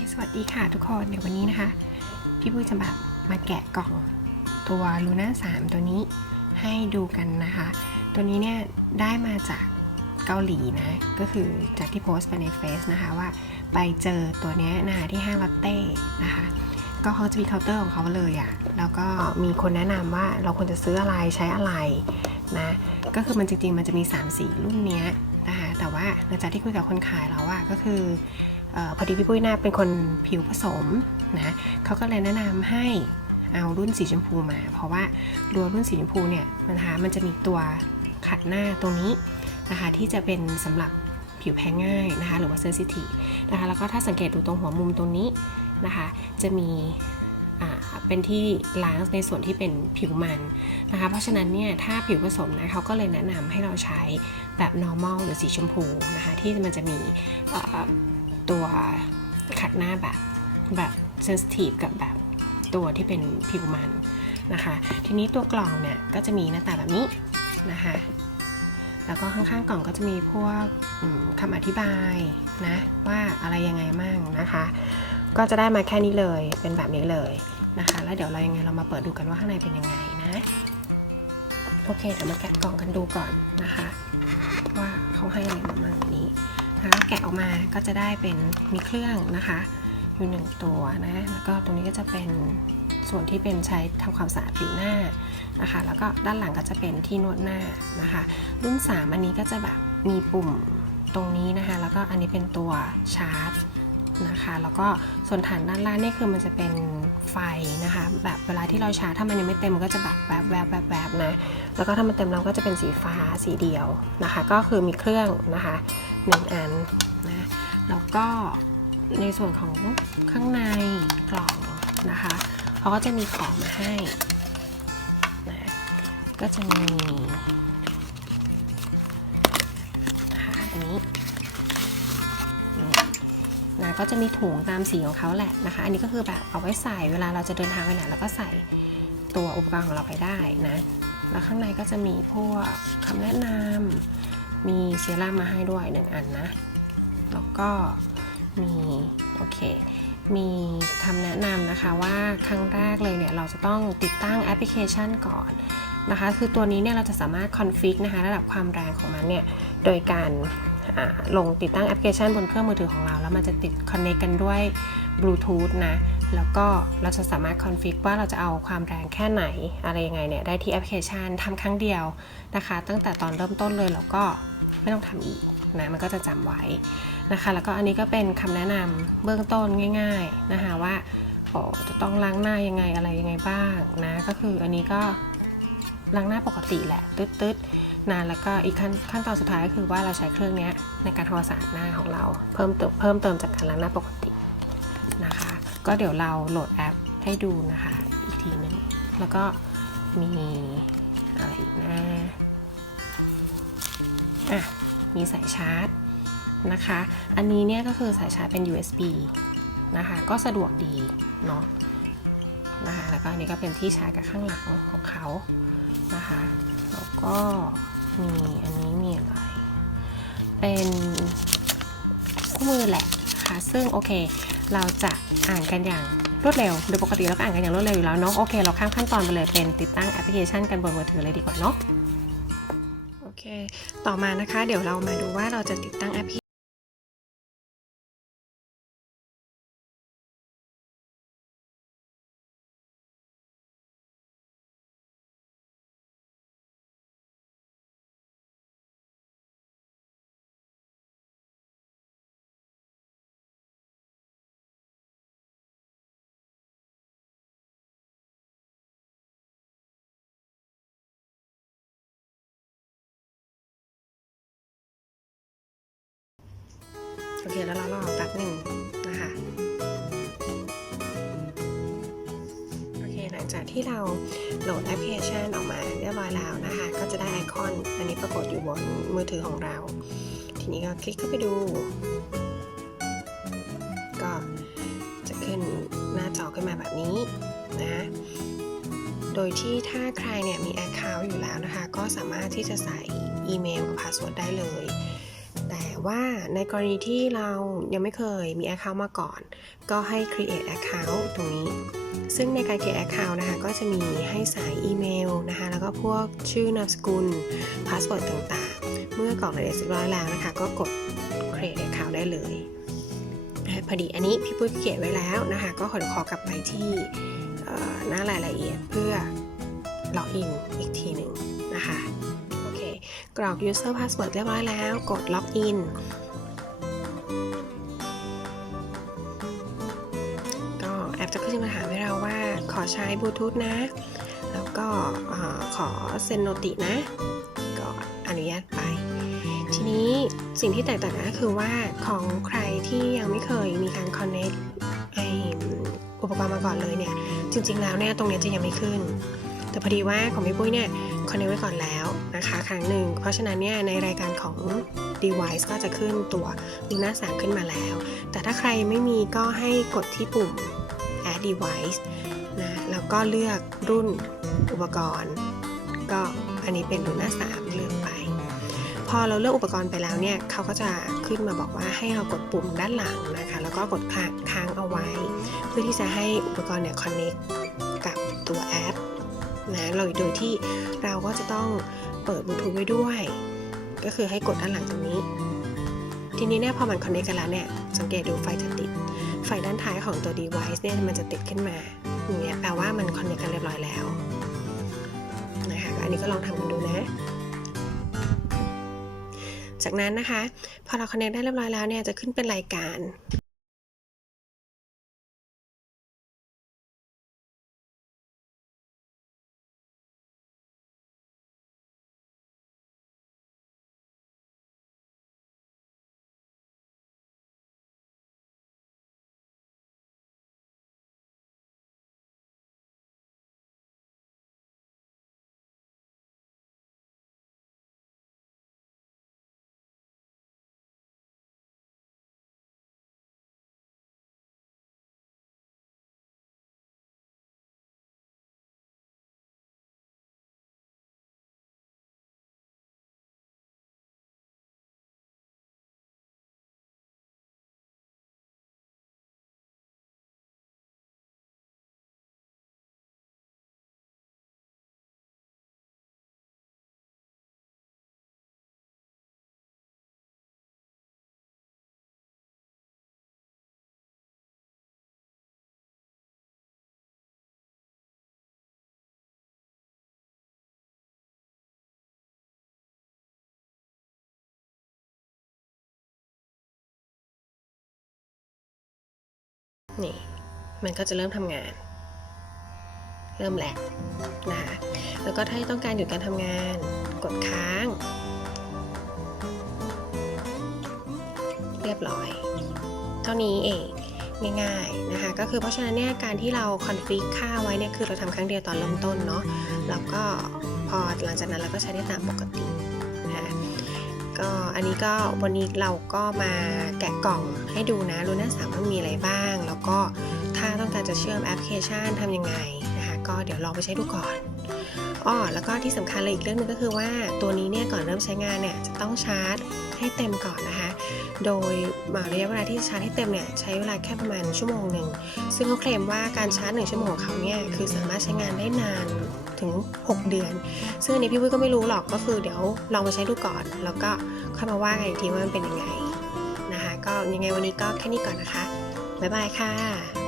สวัสดีค่ะทุกคนเดี๋ยววันนี้นะคะ พี่ปุ้ยจะแบบมาแกะกล่องตัวลูน่า3ตัวนี้ให้ดูกันนะคะ ตัวนี้เนี่ยได้มาจากเกาหลีนะ ก็คือจากที่โพสต์ไปในเฟซนะคะว่าไปเจอตัวนี้นะคะที่ห้างลอตเต้นะคะ ก็เขาจะมีเคาน์เตอร์ของเขาเลยอะ่ะแล้วก็มีคนแนะนำว่าเราควรจะซื้ออะไรใช้อะไรนะ ก็คือมันจริงๆมันจะมี3สีรุ่นเนี้ยนะคะ แต่ว่าหลังจากที่คุยกับคนขายแล้วอะก็คือ ออพอดีพี่ปุ้ยหน้าเป็นคนผิวผสมนะเขาก็เลยแนะนำให้เอารุ่นสีชมพูมา เพราะว่าตัวรุ่นสีชมพูเนี่ยนะคะมันจะมีตัวขัดหน้าตรงนี้นะคะที่จะเป็นสำหรับผิวแพ้ง่ายนะคะหรือว่าเซนซิทีฟนะคะแล้วก็ถ้าสังเกตดูตรงหัวมุมตรงนี้นะคะจะมีเป็นที่ล้างในส่วนที่เป็นผิวมันนะคะ เพราะฉะนั้นเนี่ยถ้าผิวผสมนะเขาก็เลยแนะนำให้เราใช้แบบ normal หรือสีชมพูนะคะที่มันจะมี ตัวขัดหน้าแบบแบบ sensitive กับแบบตัวที่เป็นผิวมันนะคะ ทีนี้ตัวกล่องเนี่ยก็จะมีหน้าตาแบบนี้นะคะ แล้วก็ข้างๆกล่องก็จะมีพวกคำอธิบายนะว่าอะไรยังไงมั่งนะคะ ก็จะได้มาแค่นี้เลยเป็นแบบนี้เลยนะคะ แล้วเดี๋ยวเรายังไงเรามาเปิดดูกันว่าข้างในเป็นยังไงนะโอเคเดี๋ยวมาแกะกล่องกันดูก่อนนะคะ ว่าเขาให้อะไรมาบ้างนี้ นะคะแกะออกมาก็จะได้เป็นมีเครื่องนะคะอยู่หนึ่งตัวนะแล้วก็ตรงนี้ก็จะเป็นส่วนที่เป็นใช้ทำความสะอาดผิวหน้านะคะ แล้วก็ด้านหลังก็จะเป็นที่นวดหน้านะคะ รุ่น 3 อันนี้ก็จะแบบมีปุ่มตรงนี้นะคะ แล้วก็อันนี้เป็นตัวชาร์จนะคะแล้วก็ส่วนฐานด้านล่างนี่คือมันจะเป็นไฟนะคะแบบเวลาที่เราชาร์จถ้ามันยังไม่เต็มมันก็จะแบบแวบแวบแวบแวบนะแล้วก็ถ้ามันเต็มเราก็จะเป็นสีฟ้าสีเดียวนะคะ ก็คือมีเครื่องนะคะ หนึ่งอันนะแล้วก็ในส่วนของข้างในกล่องนะคะเขาก็จะมีของมาให้นะก็จะมีค่ะอันนี้นี่นะก็จะมีถุงตามสีของเขาแหละนะคะ อันนี้ก็คือแบบเอาไว้ใส่เวลาเราจะเดินทางไปไหนเราก็ใส่ตัวอุปกรณ์ของเราไปได้นะ แล้วข้างในก็จะมีพวกคำแนะนำ มีเซรั่มมาให้ด้วยหนึ่งอันนะ แล้วก็มีโอเค มีคำแนะนำนะคะว่าครั้งแรกเลยเนี่ยเราจะต้องติดตั้งแอปพลิเคชันก่อนนะคะ คือตัวนี้เนี่ยเราจะสามารถคอนฟิกนะคะระดับความแรงของมันเนี่ย โดยการลงติดตั้งแอปพลิเคชันบนเครื่องมือถือของเรา แล้วมันจะติดคอนเน c กันด้วยบลูทูธนะ แล้วก็เราจะสามารถคอนฟิกว่าเราจะเอาความแรงแค่ไหน อะไรยังไงเนี่ยได้ที่แอปพลิเคชันทำครั้งเดียวนะคะ ตั้งแต่ตอนเริ่มต้นเลยแล้วก็ไม่ต้องทำอีกนะมันก็จะจำไว้นะคะ แล้วก็อันนี้ก็เป็นคำแนะนำเบื้องต้นง่าย ๆนะคะว่าจะต้องล้างหน้ายังไงอะไรยังไงบ้างนะก็คืออันนี้ก็ล้างหน้าปกติแหละตึ๊ดๆนะแล้วก็อีกขั้นขั้นตอนสุดท้ายก็คือว่าเราใช้เครื่องนี้ในการทำความสะอาดหน้าของเราเพิ่มเติมเพิ่มเติมจากการล้างหน้าปกติ นะคะ ก็เดี๋ยวเราโหลดแอปให้ดูนะคะ อีกทีนึง แล้วก็มีอะไรอีกนะอะ มีสายชาร์จนะคะ อันนี้เนี่ยก็คือสายชาร์จเป็น USB นะคะ ก็สะดวกดีเนาะนะคะ แล้วก็อันนี้ก็เป็นที่ชาร์จกับข้างหลังของเขานะคะ แล้วก็มีอันนี้มีอะไร เป็นคู่มือแหละนะคะซึ่งโอเค เราจะอ่านกันอย่างรวดเร็ว โดยปกติเราก็อ่านกันอย่างรวดเร็วอยู่แล้วเนาะ โอเค เราข้ามขั้นตอนไปเลยเป็นติดตั้งแอปพลิเคชันกันบนมือถือเลยดีกว่าเนาะ โอเค ต่อมานะคะ เดี๋ยวเรามาดูว่าเราจะติดตั้งแอปพลิ เคแล้วเรารอแป๊บหนึ่งนะคะโอเคหลังจากที่เราโหลดแอปพลิเคชันออกมาเรียบร้อยแล้วนะคะ ก็จะได้ไอคอนอันนี้ปรากฏอยู่บนมือถือของเรา ทีนี้ก็คลิกเข้าไปดู ก็จะขึ้นหน้าจอขึ้นมาแบบนี้นะโดยที่ถ้าใครเนี่ยมี Account อยู่แล้วนะคะ ก็สามารถที่จะใส่อีเมลกับพาสเวิร์ดได้เลย แต่ว่าในกรณีที่เรายังไม่เคยมี Account มาก่อน ก็ให้ create account ตรงนี้ ซึ่งในการ create account นะคะ ก็จะมีให้ใส่อีเมลนะคะ แล้วก็พวกชื่อนามสกุล พาสเวิร์ดต่างๆ เมื่อกรอกรายละเอียดเรียบร้อยแล้วนะคะ ก็กด create account ได้เลยพอดีอันนี้พี่ปุ้ยเขียนไว้แล้วนะคะ ก็ขอขอกลับไปที่หน้ารายละเอียดเพื่อล็อกอินอีกทีหนึ่งนะคะ กรอก user password เรียบร้อยแล้ว กด login ก็แอปจะขึ้นมาถามให้เราว่าขอใช้บลูทูธนะ แล้วก็ขอเซ็นโนตินะ ก็อนุญาตไป ทีนี้สิ่งที่แตกต่างก็คือว่าของใครที่ยังไม่เคยมีการ connect อุปกรณ์มาก่อนเลยเนี่ย จริง ๆ แล้วเนี่ยตรงเนี้ยจะยังไม่ขึ้น แต่พอดีว่าของพี่ปุ้ยเนี่ยคอนเนคไว้ก่อนแล้วนะคะครั้งหนึ่ง เพราะฉะนั้นเนี่ยในรายการของ device ก็จะขึ้นตัว Luna 3 ขึ้นมาแล้ว แต่ถ้าใครไม่มีก็ให้กดที่ปุ่ม add device นะแล้วก็เลือกรุ่นอุปกรณ์ ก็อันนี้เป็น Luna 3 เลือกไป พอเราเลือกอุปกรณ์ไปแล้วเนี่ยเขาก็จะขึ้นมาบอกว่าให้เรากดปุ่มด้านหลังนะคะ แล้วก็กดค้างเอาไว้ เพื่อที่จะให้อุปกรณ์เนี่ย connect กับตัวแอป นะเราโดยที่เราก็จะต้องเปิดบลูทูธไว้ด้วย ก็คือให้กดด้านหลังตรงนี้ ทีนี้เนี่ยพอมันคอนเนคกันแล้วเนี่ยสังเกตดูไฟจะติด ไฟด้านท้ายของตัว device เนี่ยมันจะติดขึ้นมาอย่างเงี้ยแปลว่ามันคอนเนคกันเรียบร้อยแล้วนะคะอันนี้ก็ลองทำกันดูนะจากนั้นนะคะ พอเราคอนเนคได้เรียบร้อยแล้วเนี่ยจะขึ้นเป็นรายการ นี่ มันก็จะเริ่มทำงาน เริ่มแหละนะคะแล้วก็ถ้าต้องการหยุดการทำงาน กดค้าง เรียบร้อย เท่านี้เองง่ายๆนะคะก็คือเพราะฉะนั้นเนี่ยการที่เราคอนฟิกค่าไว้เนี่ยคือเราทำครั้งเดียวตอนเริ่มต้นเนาะแล้วก็พอหลังจากนั้นเราก็ใช้ได้ตามปกติ อันนี้ก็วันนี้เราก็มาแกะกล่องให้ดูนะลูน่าสามว่ามีอะไรบ้าง แล้วก็ถ้าต้องการจะเชื่อมแอปพลิเคชันทำยังไงนะคะก็เดี๋ยวลองไปใช้ดูก่อนอ้อแล้วก็ที่สำคัญเลยอีกเรื่องหนึงก็คือว่าตัวนี้เนี่ยก่อนเริ่มใช้งานเนี่ยจะต้องชาร์จให้เต็มก่อนนะคะ โดยระยะเวลาที่ชาร์จให้เต็มเนี่ยใช้เวลาแค่ประมาณชั่วโมงหนึ่ง ซึ่งเขาเคลมว่าการชาร์จหนึ่งชั่วโมงของเขาเนี่ยคือสามารถใช้งานได้นานถึง 6 เดือน ซึ่งอันนี้พี่วุ้ยก็ไม่รู้หรอกก็คือเดี๋ยวลองมาใช้ดูก่อน แล้วก็ ค่อยมาว่ากันอีกทีว่ามันเป็นยังไงนะคะ ก็ยังไงวันนี้ก็แค่นี้ก่อนนะคะ บ๊ายบายค่ะ